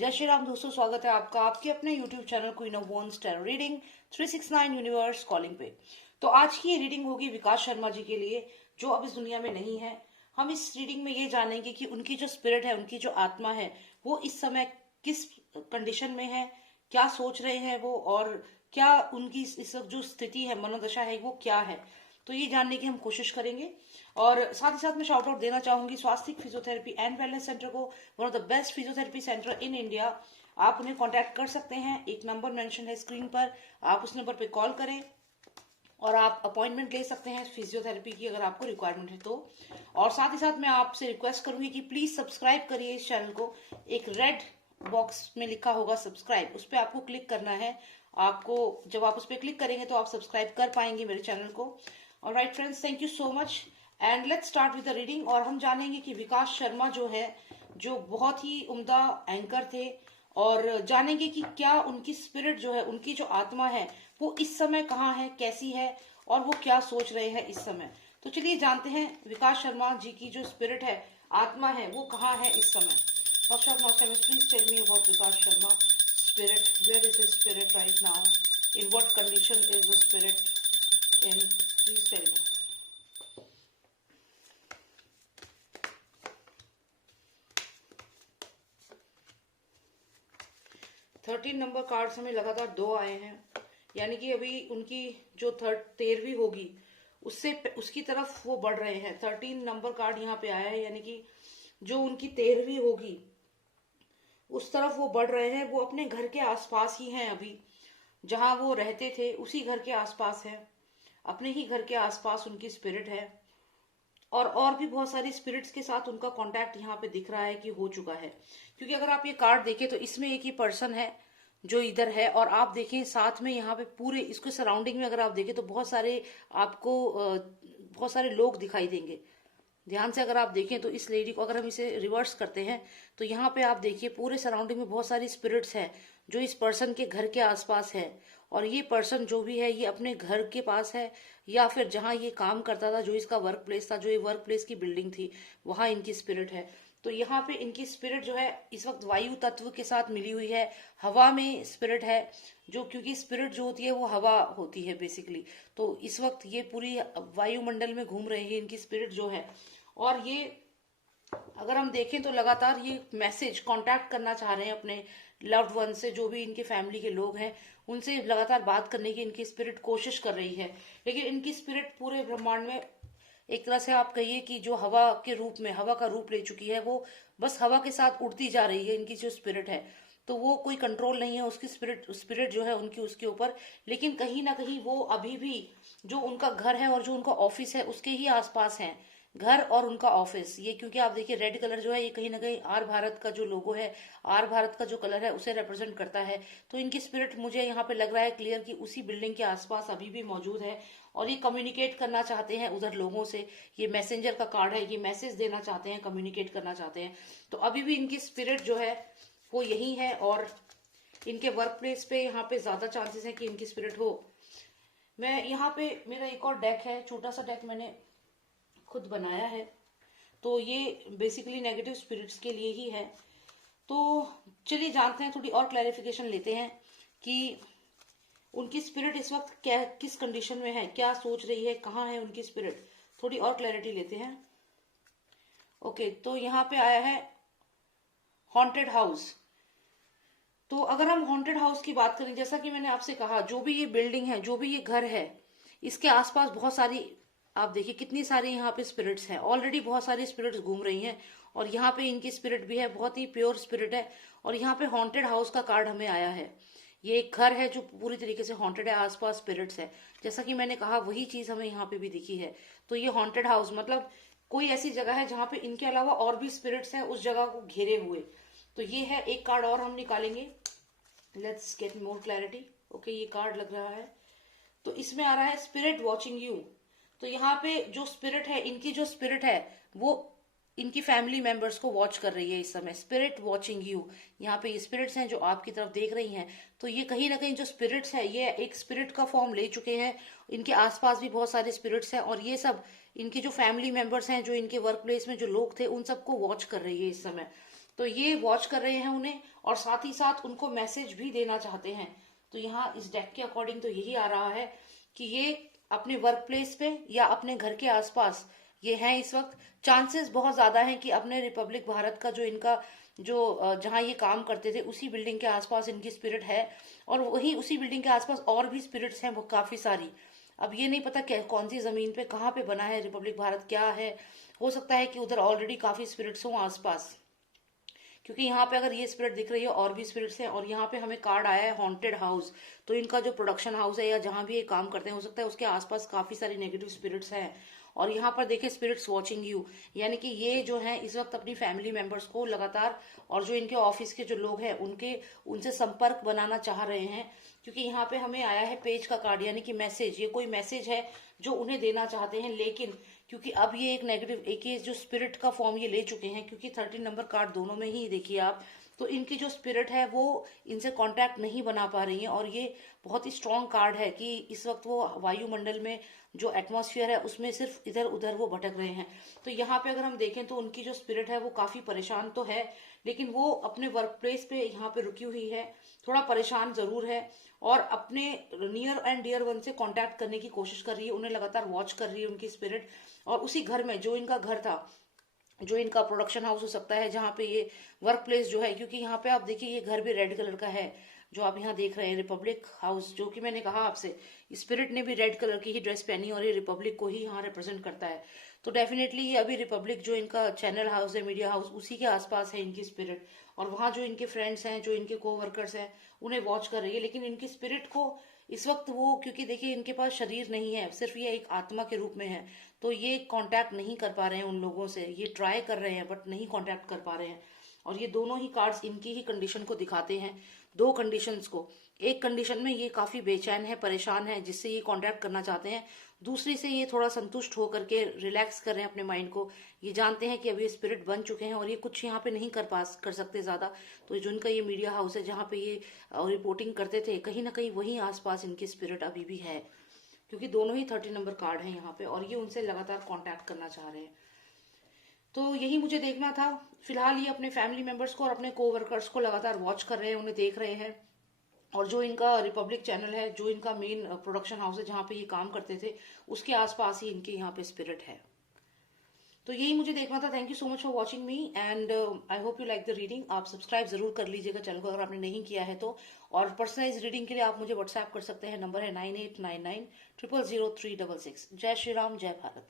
जय श्री राम दोस्तों, स्वागत है आपका आपके अपने YouTube channel queen of wands tarot reading 369 universe calling पे। तो आज की ये रीडिंग होगी विकास शर्मा जी के लिए, जो अब इस दुनिया में नहीं है। हम इस रीडिंग में ये जानेंगे कि उनकी जो स्पिरिट है, उनकी जो आत्मा है, वो इस समय किस कंडीशन में है, क्या सोच रहे हैं वो, और क्या उनकी इस वक्त जो स्थिति है, मनोदशा है, वो क्या है। तो ये जानने की हम कोशिश करेंगे। और साथ ही साथ मैं शाउट आउट देना चाहूंगी स्वास्तिक फिजियोथेरेपी एंड वेलनेस सेंटर को, one of the best physiotherapy centre in India. आप उन्हें कांटेक्ट कर सकते हैं, एक नंबर मेंशन है स्क्रीन पर, आप उस नंबर पे कॉल करें और आप अपॉइंटमेंट ले सकते हैं फिजियोथेरेपी की, अगर आपको रिक्वायरमेंट है तो। और साथ ही साथ मैं आपसे रिक्वेस्ट करूंगी कि प्लीज सब्सक्राइब करिए इस चैनल को। एक रेड बॉक्स में लिखा होगा सब्सक्राइब, उस पर आपको क्लिक करना है। आपको जब आप उस पर क्लिक करेंगे तो आप सब्सक्राइब कर पाएंगे मेरे चैनल को। Alright friends, thank you so much and let's start with the reading. और हम जानेंगे कि विकास शर्मा जो है, जो बहुत ही उम्दा एंकर थे, और जानेंगे कि क्या उनकी स्पिरिट जो है, उनकी जो आत्मा है, वो इस समय कहाँ है, कैसी है, और वो क्या सोच रहे हैं इस समय। तो चलिए जानते हैं विकास शर्मा जी की जो स्पिरिट है, आत्मा है, वो कहाँ है इस समय। First of master please tell me about Vikas Sharma spirit. Where is his spirit right now? In what condition is the spirit in? Please tell me. 13 number cards हमें लगातार दो आए हैं, यानी कि अभी उनकी जो 13वीं होगी उससे उसकी तरफ वो बढ़ रहे हैं। 13 नंबर कार्ड यहाँ पे आया है, यानी कि जो उनकी 13वीं होगी उस तरफ वो बढ़ रहे हैं। वो अपने घर के आसपास ही हैं, अभी जहां वो रहते थे उसी घर के आसपास है, अपने ही घर के आसपास उनकी स्पिरिट है। और भी बहुत सारी स्पिरिट्स के साथ उनका कांटेक्ट यहाँ पे दिख रहा है कि हो चुका है। क्योंकि अगर आप ये कार्ड देखें तो इसमें एक ही पर्सन है जो इधर है, और आप देखें साथ में यहाँ पे पूरे इसके सराउंडिंग में अगर आप देखें तो बहुत सारे आपको बहुत सारे लोग दिखाई देंगे। ध्यान से अगर आप देखें तो इस लेडी को अगर हम इसे रिवर्स करते हैं तो यहाँ पे आप देखिए पूरे सराउंडिंग में बहुत सारी स्पिरिट्स हैं जो इस पर्सन के घर के आसपास है। और ये पर्सन जो भी है, ये अपने घर के पास है, या फिर जहाँ ये काम करता था, जो इसका वर्क प्लेस था, जो ये वर्क प्लेस की बिल्डिंग थी, वहां इनकी स्पिरिट है। तो यहाँ पे इनकी स्पिरिट जो है इस वक्त वायु तत्व के साथ मिली हुई है, हवा में स्पिरिट है। जो क्योंकि स्पिरिट जो होती है वो हवा होती है बेसिकली, तो इस वक्त ये पूरी वायुमंडल में घूम रही है इनकी स्पिरिट जो है। और ये अगर हम देखें तो लगातार ये मैसेज कांटेक्ट करना चाह रहे हैं अपने लव्ड वन से, जो भी इनके फैमिली के लोग हैं उनसे लगातार बात करने की इनकी स्पिरिट कोशिश कर रही है। लेकिन इनकी स्पिरिट पूरे ब्रह्मांड में एक तरह से आप कहिए कि जो हवा के रूप में, हवा का रूप ले चुकी है, वो बस हवा के साथ उड़ती जा रही है इनकी जो स्पिरिट है। तो वो कोई कंट्रोल नहीं है उसकी स्पिरिट जो है उनकी उसके ऊपर। लेकिन कहीं ना कहीं वो अभी भी जो उनका घर है और जो उनका ऑफिस है उसके ही आसपास है, घर और उनका ऑफिस। ये क्योंकि आप देखिए रेड कलर जो है ये कहीं ना कहीं आर भारत का जो लोगो है, आर भारत का जो कलर है उसे रिप्रेजेंट करता है। तो इनकी स्पिरिट मुझे यहाँ पे लग रहा है क्लियर कि उसी बिल्डिंग के आसपास अभी भी मौजूद है, और ये कम्युनिकेट करना चाहते हैं उधर लोगों से। ये मैसेंजर का कार्ड है, ये मैसेज देना चाहते हैं, कम्युनिकेट करना चाहते हैं। तो अभी भी इनकी स्पिरिट जो है वो यही है, और इनके वर्क प्लेस पे यहाँ पे ज्यादा चांसेस है कि इनकी स्पिरिट हो। मैं यहाँ पे मेरा एक और डेक है, छोटा सा डेक मैंने खुद बनाया है, तो ये बेसिकली नेगेटिव स्पिरिट्स के लिए ही है। तो चलिए जानते हैं, थोड़ी और क्लैरिफिकेशन लेते हैं कि उनकी स्पिरिट इस वक्त क्या, किस कंडीशन में है, क्या सोच रही है, कहाँ है उनकी स्पिरिट। थोड़ी और क्लैरिटी लेते हैं। ओके, तो यहाँ पे आया है हॉन्टेड हाउस। तो अगर हम हॉन्टेड हाउस की बात करें, जैसा कि मैंने आपसे कहा, जो भी ये बिल्डिंग है, जो भी ये घर है, इसके आसपास बहुत सारी, आप देखिए कितनी सारी यहाँ पे स्पिरिट्स हैं। ऑलरेडी बहुत सारी स्पिरिट्स घूम रही हैं, और यहाँ पे इनकी स्पिरिट भी है, बहुत ही प्योर स्पिरिट है। और यहाँ पे हॉन्टेड हाउस का कार्ड हमें आया है। ये एक घर है जो पूरी तरीके से हॉन्टेड है, आसपास स्पिरिट्स है। जैसा कि मैंने कहा वही चीज हमें यहाँ पे भी दिखी है। तो ये हॉन्टेड हाउस मतलब कोई ऐसी जगह है जहाँ पे इनके अलावा और भी स्पिरिट्स हैं उस जगह को घेरे हुए। तो ये है एक कार्ड और हम निकालेंगे। Let's get more clarity. Okay, ये कार्ड लग रहा है, तो इसमें आ रहा है स्पिरिट वॉचिंग यू। तो यहाँ पे जो स्पिरिट है, इनकी जो स्पिरिट है वो इनकी फैमिली मेंबर्स को वॉच कर रही है इस समय। स्पिरिट वॉचिंग यू, यहाँ पे ये स्पिरिट्स हैं जो आपकी तरफ देख रही हैं। तो ये कहीं ना कहीं जो स्पिरिट्स है ये एक स्पिरिट का फॉर्म ले चुके हैं। इनके आसपास भी बहुत सारे स्पिरिट्स हैं, और ये सब इनके जो फैमिली मेंबर्स हैं, जो इनके वर्क प्लेस में जो लोग थे, उन सबको वॉच कर रही है इस समय। तो ये वॉच कर रहे हैं उन्हें, और साथ ही साथ उनको मैसेज भी देना चाहते हैं। तो यहाँ इस डेक के अकॉर्डिंग तो यही आ रहा है कि ये अपने वर्क प्लेस पे या अपने घर के आसपास ये हैं इस वक्त। चांसेस बहुत ज्यादा हैं कि अपने रिपब्लिक भारत का जो इनका जो जहाँ ये काम करते थे उसी बिल्डिंग के आसपास इनकी स्पिरिट है, और वही उसी बिल्डिंग के आसपास और भी स्पिरिट्स हैं वो काफी सारी। अब ये नहीं पता क्या कौन सी जमीन पे कहाँ पे बना है रिपब्लिक भारत क्या है, हो सकता है कि उधर ऑलरेडी काफी स्पिरिट्स हों आसपास, क्योंकि यहाँ पे अगर ये स्पिरिट दिख रही है और भी स्पिरिट्स हैं। और यहाँ पे हमें कार्ड आया है हॉन्टेड हाउस, तो इनका जो प्रोडक्शन हाउस है या जहाँ भी ये काम करते हैं हो सकता है उसके आसपास काफी सारी नेगेटिव स्पिरिट्स हैं। और यहाँ पर देखिए स्पिरिट्स वॉचिंग यू, यानी कि ये जो है इस वक्त अपनी फैमिली मेंबर्स को लगातार, और जो इनके ऑफिस के जो लोग हैं उनसे संपर्क बनाना चाह रहे हैं। क्योंकि यहाँ पे हमें आया है पेज का कार्ड, यानी कि मैसेज, ये कोई मैसेज है जो उन्हें देना चाहते हैं। लेकिन क्योंकि अब ये एक नेगेटिव, एक ये जो स्पिरिट का फॉर्म ये ले चुके हैं, क्योंकि 13 नंबर कार्ड दोनों में ही देखिए आप, तो इनकी जो स्पिरिट है वो इनसे कांटेक्ट नहीं बना पा रही है। और ये बहुत ही स्ट्रांग कार्ड है कि इस वक्त वो वायुमंडल में जो एटमॉस्फेयर है उसमें सिर्फ इधर उधर वो भटक रहे हैं। तो यहाँ पे अगर हम देखें तो उनकी जो स्पिरिट है वो काफी परेशान तो है, लेकिन वो अपने वर्क प्लेस पे यहाँ पे रुकी हुई है, थोड़ा परेशान जरूर है, और अपने नियर एंड डियर वन से कांटेक्ट करने की कोशिश कर रही है, उन्हें लगातार वॉच कर रही है उनकी स्पिरिट। और उसी घर में जो इनका घर था, जो इनका प्रोडक्शन हाउस हो सकता है जहाँ पे ये वर्क प्लेस जो है, क्योंकि यहाँ पे आप देखिए ये घर भी रेड कलर का है जो आप यहाँ देख रहे हैं, रिपब्लिक हाउस, जो कि मैंने कहा आपसे स्पिरिट ने भी रेड कलर की ही ड्रेस पहनी और ये रिपब्लिक को ही यहाँ रिप्रेजेंट करता है। तो डेफिनेटली ये अभी रिपब्लिक जो इनका चैनल हाउस है, मीडिया हाउस, उसी के आसपास है इनकी स्पिरिट। और वहाँ जो इनके फ्रेंड्स हैं, जो इनके को वर्कर्स हैं, उन्हें वॉच कर रही है। लेकिन इनकी स्पिरिट को इस वक्त वो, क्योंकि देखिए इनके पास शरीर नहीं है, सिर्फ ये एक आत्मा के रूप में है, तो ये कांटेक्ट नहीं कर पा रहे हैं उन लोगों से। ये ट्राई कर रहे हैं बट नहीं कांटेक्ट कर पा रहे हैं। और ये दोनों ही कार्ड्स इनकी ही कंडीशन को दिखाते हैं, दो कंडीशंस को। एक कंडीशन में ये काफी बेचैन है, परेशान है, जिससे ये कांटेक्ट करना चाहते हैं। दूसरी से ये थोड़ा संतुष्ट होकर के रिलैक्स कर रहे हैं अपने माइंड को। ये जानते हैं कि अभी स्पिरिट बन चुके हैं और ये कुछ यहाँ पे नहीं कर सकते ज्यादा। तो जो इनका ये मीडिया हाउस है जहाँ पे ये रिपोर्टिंग करते थे, कहीं ना कहीं वहीं आसपास इनकी स्पिरिट अभी भी है, क्योंकि दोनों ही 13 नंबर कार्ड है यहाँ पे, और ये उनसे लगातार कांटेक्ट करना चाह रहे हैं। तो यही मुझे देखना था। फिलहाल ये अपने फैमिली मेंबर्स को और अपने कोवर्कर्स को लगातार वॉच कर रहे हैं, उन्हें देख रहे हैं। और जो इनका रिपब्लिक चैनल है, जो इनका मेन प्रोडक्शन हाउस है जहाँ पे ये काम करते थे, उसके आसपास ही इनके यहाँ पे स्पिरिट है। तो यही मुझे देखना था। Thank you so much for watching me and I hope you like the reading. आप सब्सक्राइब जरूर कर लीजिएगा चैनल को अगर आपने नहीं किया है तो। और पर्सनलाइज रीडिंग के लिए आप मुझे व्हाट्सएप कर सकते हैं, नंबर है 9899000366। जय श्री राम, जय भारत।